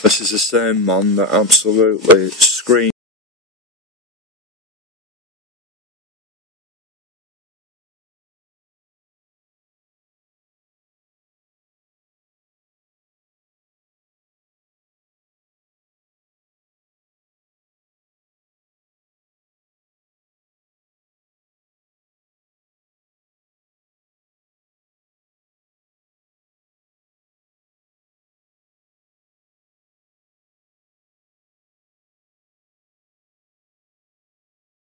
This is the same man that absolutely screamed